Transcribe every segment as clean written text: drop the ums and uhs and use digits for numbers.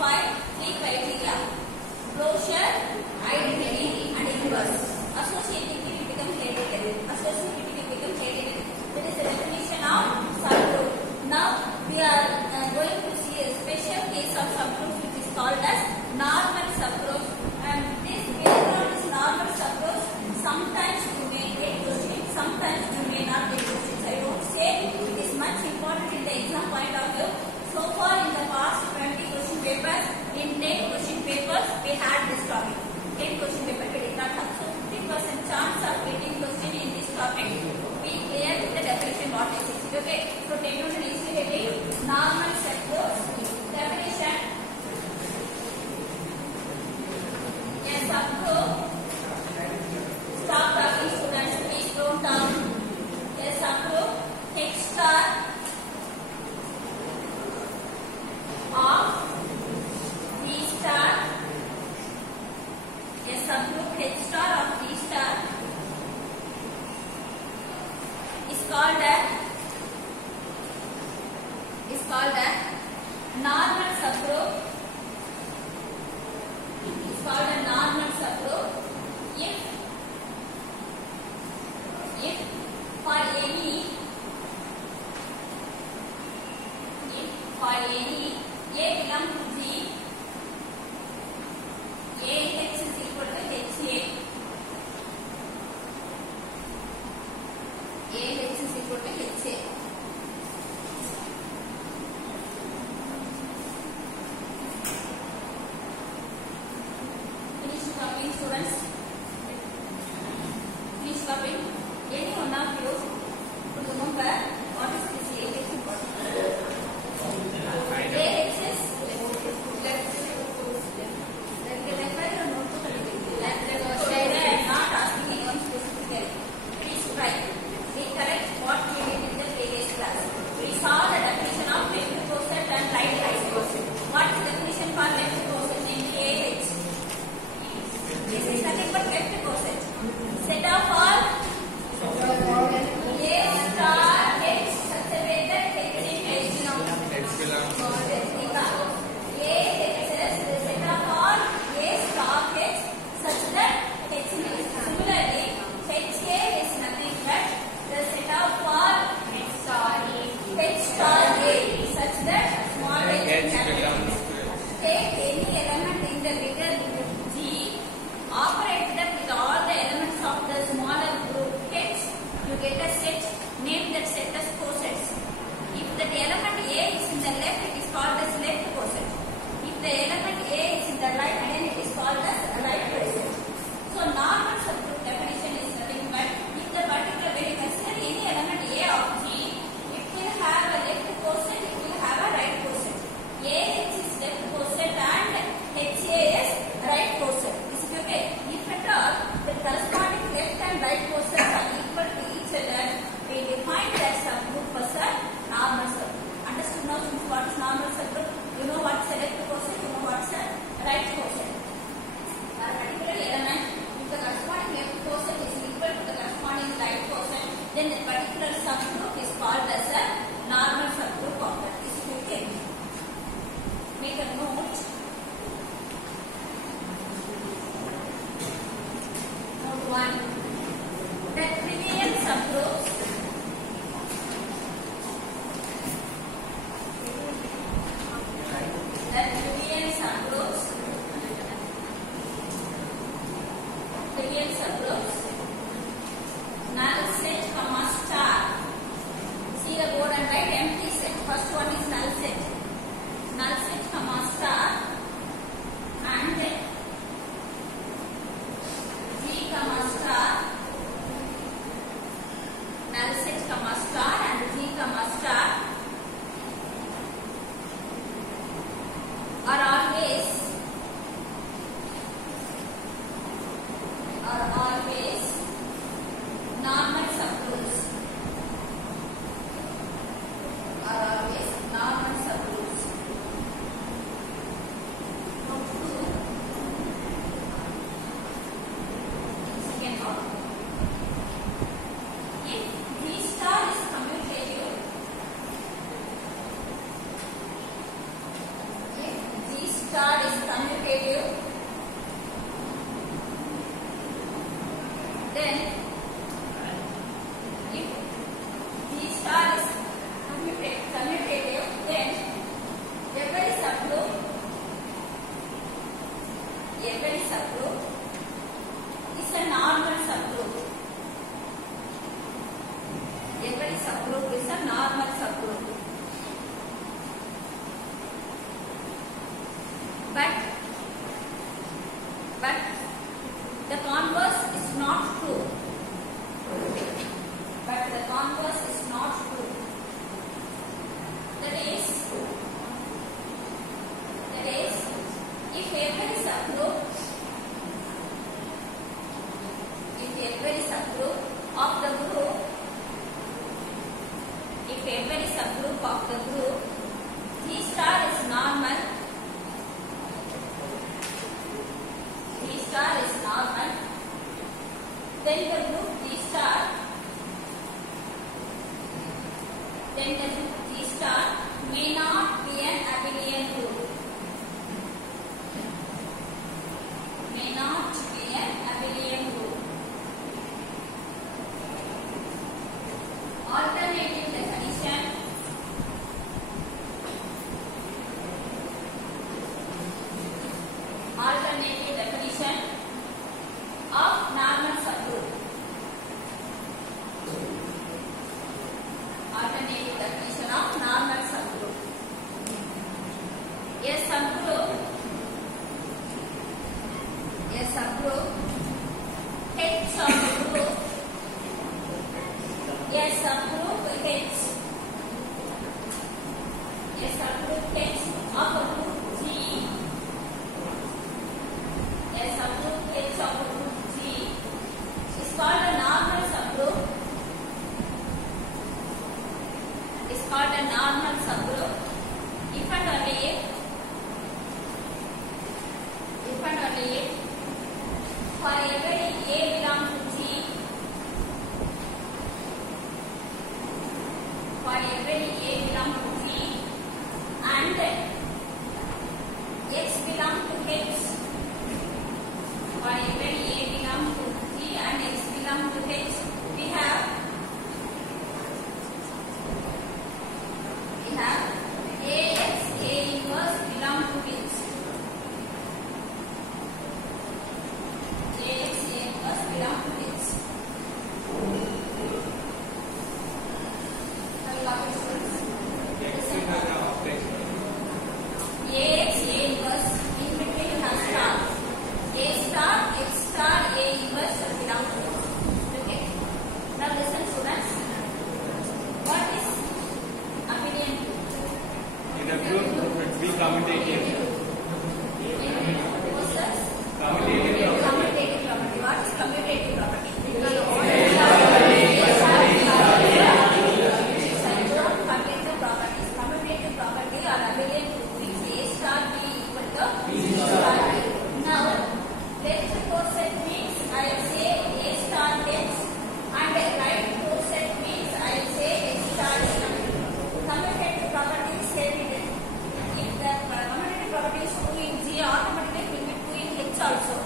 five key criteria: closure, identity, and inverse. Associativity will become related. Associativity will become related. That is the definition of subgroup. Now we are going to see a special case of subgroup which is called as normal subgroup. And this based on this normal subgroup, sometimes you may get questions, sometimes you may not get questions. I don't say it is much important in the exam point of view. So far in the past 20 question papers, in 10 question papers we had this topic. 10 question paper we did not have. So 50% chance of getting question in this topic. Be clear with the definition what is it. Okay. So take note and easily heading normal subgroups. Definition. A subgroup. Stop talking students. Please don't talk. A subgroup H star of V star. A subgroup H star of V star is called a normal subgroup. Is called a normal subgroup if for any A belongs to G, AH is equal to HA. AH is equal to HA. Finish copying, students. Finish copying. Any one of you could remember what is this AH important? This is the commutative. Then if G star is commutative, then every subgroup is a normal subgroup. Every subgroup is a normal subgroup. But the converse is not true. But the converse is not true. That is, if every subgroup of the group, G star is normal, then the group G star may not be an abelian group. Alternative definition. Of normal subgroup. Alternative definition of normal subgroup. A subgroup H of the group. A subgroup H. A subgroup H of a group G. A subgroup H of a group G is called a normal subgroup. If and only if for every A belongs to G, and X belongs to H. For every A belongs to G and X belongs to H, we have AX, A inverse belong to H. AX, A inverse belong to H. AX, A inverse, in between you have star. A star, X star, A inverse belong to H. Okay. Now listen students. What is abelian group? In a group, it will be commutative. Commutative property. What is commutative property? Commutative property or abelian group means A star B equal to B star B. Now, left coset means I will say A star H, and right coset means I will say H star H. Commutative property is evident. If the commutative property is true in G, automatically it will be true in H also.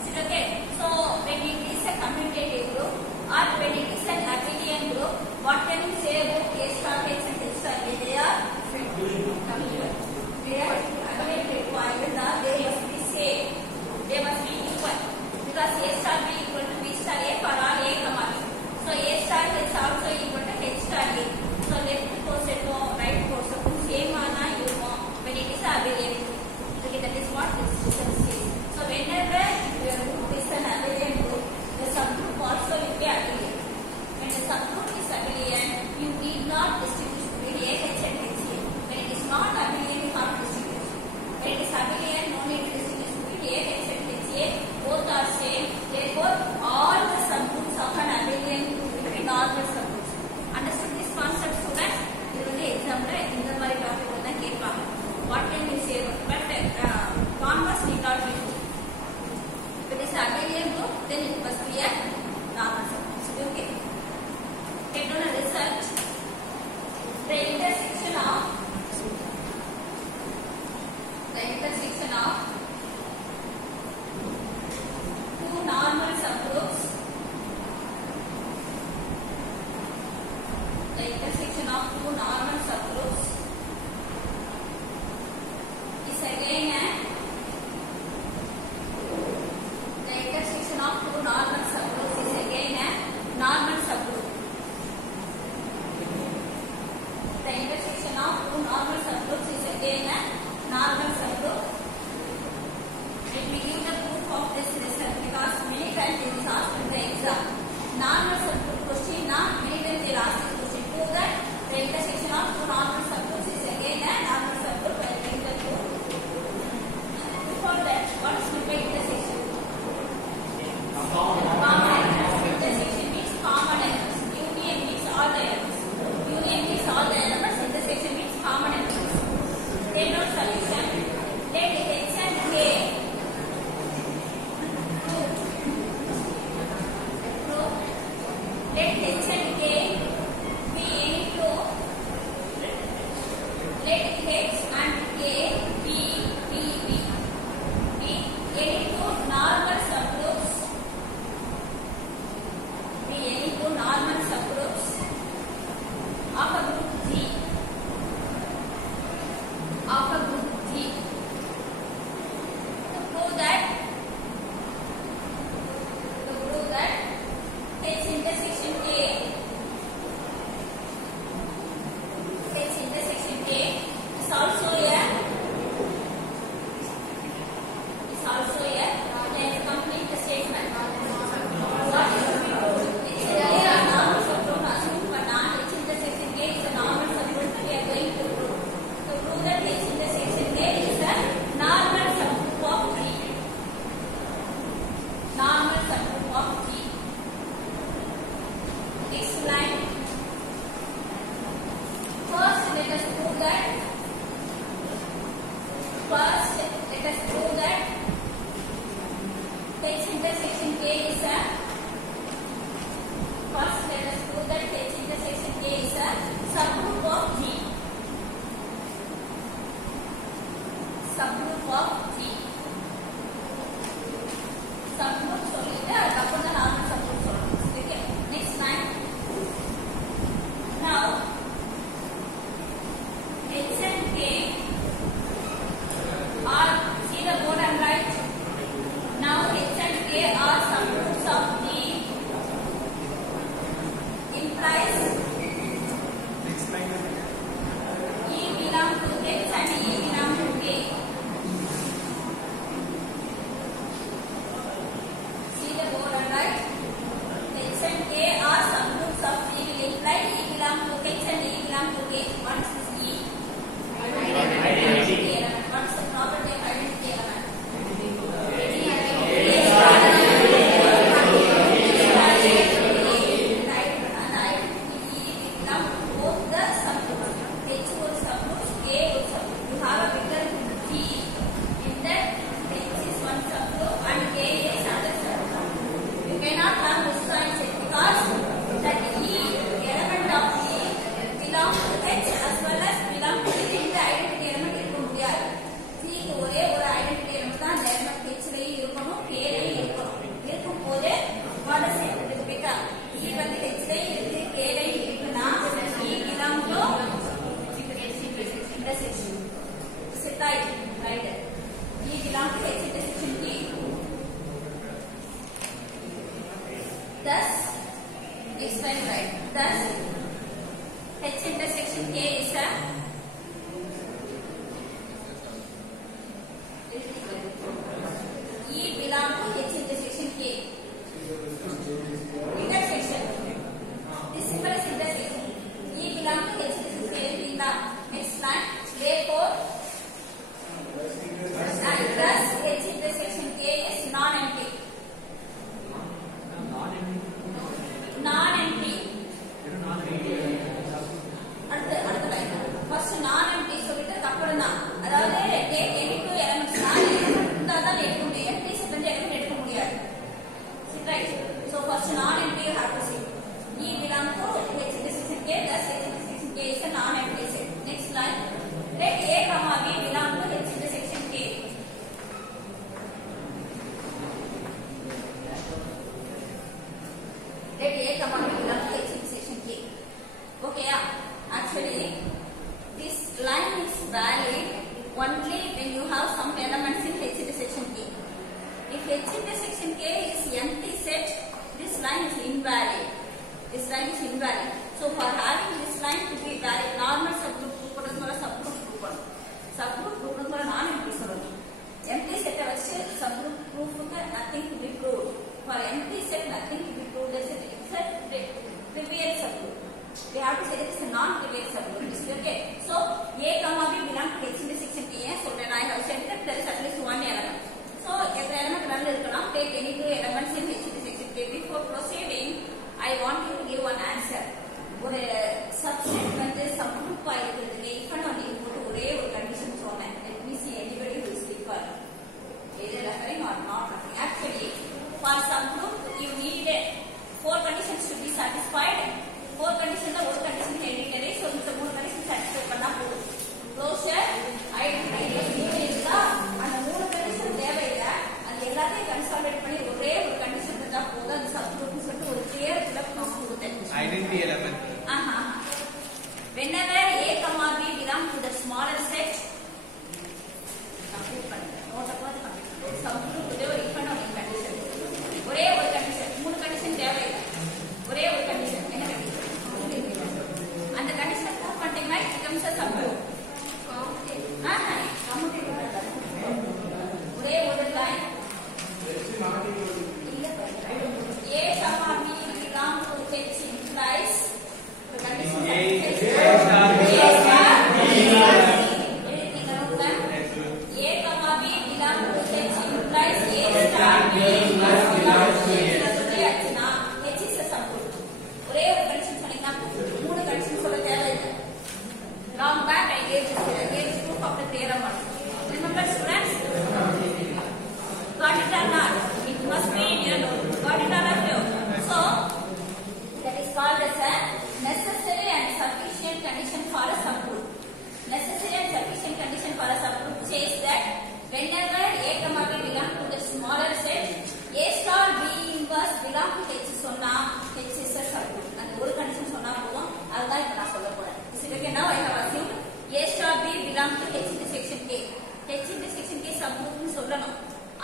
Is it okay? So when it is a commutative group or when it is an abelian group, what can you say about A star H and H star H? They are commutative. They are commutative. They must be same. They must be equal because A star B equal to B star A for all A comma B. So A star H also equal to H star A. So left coset or right coset same ana you know when it is abelian. Okay, that is what this says. So whenever intersection K is a first let us prove that H intersection K is a subgroup of G. Subgroup of G. Subgroup சொல்லிட்டு அதுக்கப்புறம் தான் normal சப்ரூப் சொல்லணும். Okay next line. Now H and K are, see the board and write. Now H and K are subgroups of G implies E belong to H and E belong to K. See the board and write. H and K are subgroups of G will imply E belong to H and E belong to K. What is this E? Identity element. What is the property of identity element? Thus, explain right. Thus, H intersection K is a E belong to H intersection K. Intersection. This symbol is intersection. E belong to H intersection K in the next line. Therefore, and thus H intersection K is non-empty. Non-empty. அடுத்த line. First non-empty சொல்லிட்டு அப்புறம் தான். அதாவது take any two elements இருந்தா தான் எடுக்க முடியும். empty set வந்து எதுவும் எடுக்க முடியாது. Right. So first non-empty you have to see. E belong to H intersection K, thus H intersection K is a non-empty set. Next line. Let A, B belong to H intersection K. Let A, B belong to H intersection K. Okay, yeah. Actually, this line is valid only when you have some elements in H intersection K. If H intersection K is empty set, this line is invalid. This line is invalid. So for having this line to be valid, normal subgroup group subgroup group subgroup group non-empty சொல்லணும். Empty set வச்சு subgroup group nothing to be proved. For empty set nothing to be proved. That's it. It's a trivial subgroup. We have to say that it's a non-trivial subgroup. Okay. So A, B belong to H intersection K. So then I have said that there is at least one element. So every element run irukkalam. Take any two elements in H intersection K. Before proceeding, I want you to give one answer. ஒரு subset வந்து subgroup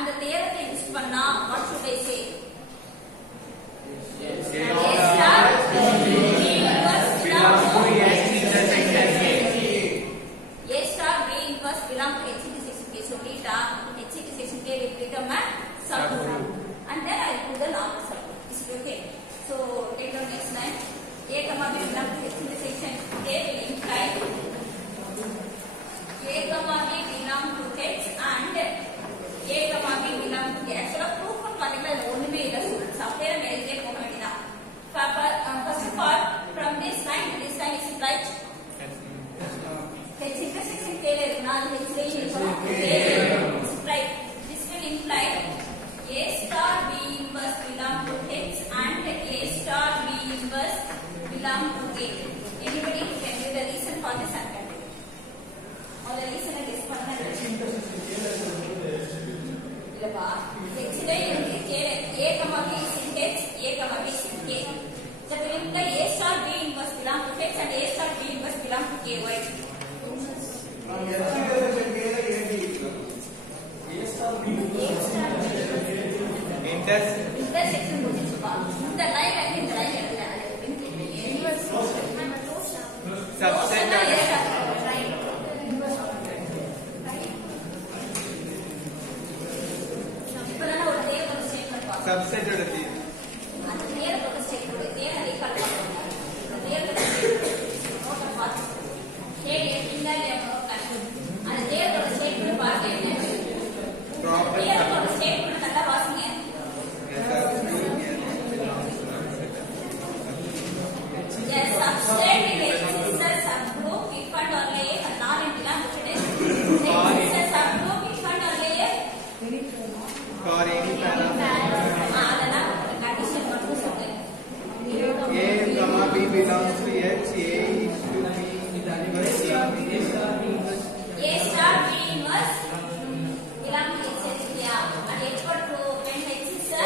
அந்த தேரத்தை use பண்ணா what should I say? A star B inverse belong to H intersection K. A star B inverse belong to H intersection K. So beta H intersection K will become a subgroup. And then I put the normal subgroup. Is it okay? So take down next line. A comma B belong to H intersection K will imply A comma B belong to H and A comma B belong to K. Actually proof from particular ஒண்ணுமே இல்ல students. அப்படியே மேலே போக வேண்டியதா. First of all, from this line to this line is it right? H intersection K ல இருக்குனா அது H ல இருக்கணும். Right. This will imply A star B inverse belong to H and A star B inverse belong to K. Anybody who can give the reason for this and continue. Or the reason I guess பண்ணா இல்லப்பா H ல இருக்கு K A comma B is in H, A comma B is in K. That will imply A star B inverse belong to H and A star B inverse belong to K. Why? Intersection முடிச்சுப்பா. இந்த line அங்க இந்த line எடுங்க. Subset இப்பதான் ஒரு தேவன statement பாப்போம். subset எடுத்து அந்த தேவன statement தேவன recall பண்ணுங்க. அந்த தேவன நோட் பாத்து. ஏய் இந்த அந்த தேவன ஸ்டேட்மென்ட் பாத்து என்ன? தேவன ஸ்டேட்மென்ட் நல்லா வாசிங்க. Yes, subset is a subgroup if and only if non-belong to it. It is a subgroup if and only if for any அதெல்லாம் condition மட்டும் சொல்லுங்க. A comma B belongs to H, A is to B inverse A star B inverse belong to H சரியா? அது equal to when H is a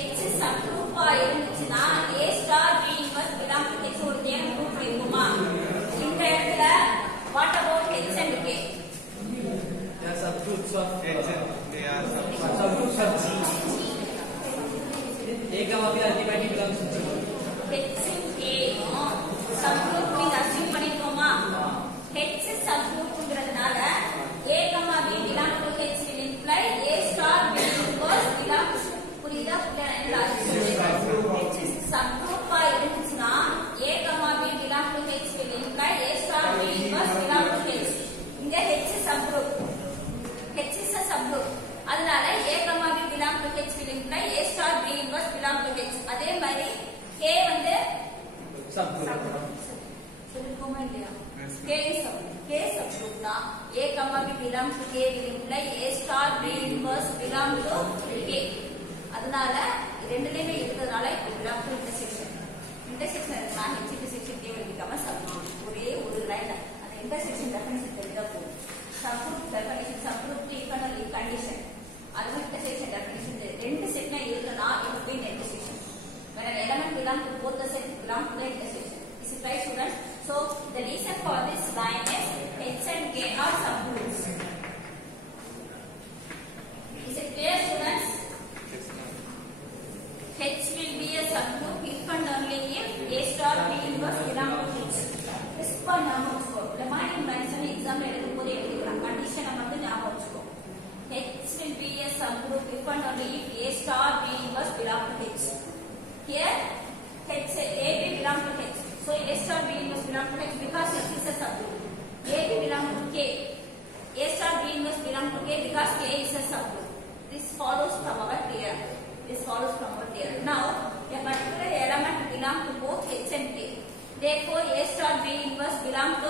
H subgroup இருந்துச்சுன்னா A star B inverse belong to H ஒரு தேவன் group இருக்குமா? இந்த இடத்துல what about H and K? They are subgroups of H, they are subgroups. subgroups of G. A comma B ultimately belongs to G. H K subgroup நீங்க assume பண்ணிக்கோமா? H subgroupங்கிறதுனால A comma B belong to H will imply A star B inverse belong to புரியுதா? H subgroup இருந்துச்சுன்னா A comma B belong to H will imply A star B inverse belong to H. இங்க H subgroup. H is a subgroup. அதனால A comma B belong to H will imply A star B inverse belong to H. அதே மாதிரி K வந்து Subgroup. சொல்லுமா இல்லையா? K subgroup தான் A comma B belong to K will imply A star B inverse belong to K. அதனால ரெண்டுலயுமே இருக்கிறதுனால இது belong to intersection. Intersection இருக்குன்னா H intersection K will become a subgroup. ஒரே ஒரு லைன் அந்த intersection definition தெரிஞ்சா போதும். Subgroup definition subgroup equal condition. அது intersection definition ரெண்டு செட்னா இருக்குன்னா it will be an intersection. When an element belong to both the sets belong to the intersection. Is it right, students? So the reason for this line is H and K are subgroups. Is it clear, students? H will be a subgroup if and only if A star B inverse belong to H. This for ஞாபகம் வச்சுக்கோ. Remaining mention exam எழுதும் போது எழுதிக்கலாம். Condition மட்டும் ஞாபகம் வச்சுக்கோ. H will be a subgroup if and only if A star B inverse belong to H. Here H A B belong to H. So A star B inverse belong to H because H is a subgroup. A B belong to K. A star B inverse belong to K because K is a subgroup. This follows from our theorem. This follows from our theorem. Now a particular element belong to both H and K. Therefore A star B inverse belong to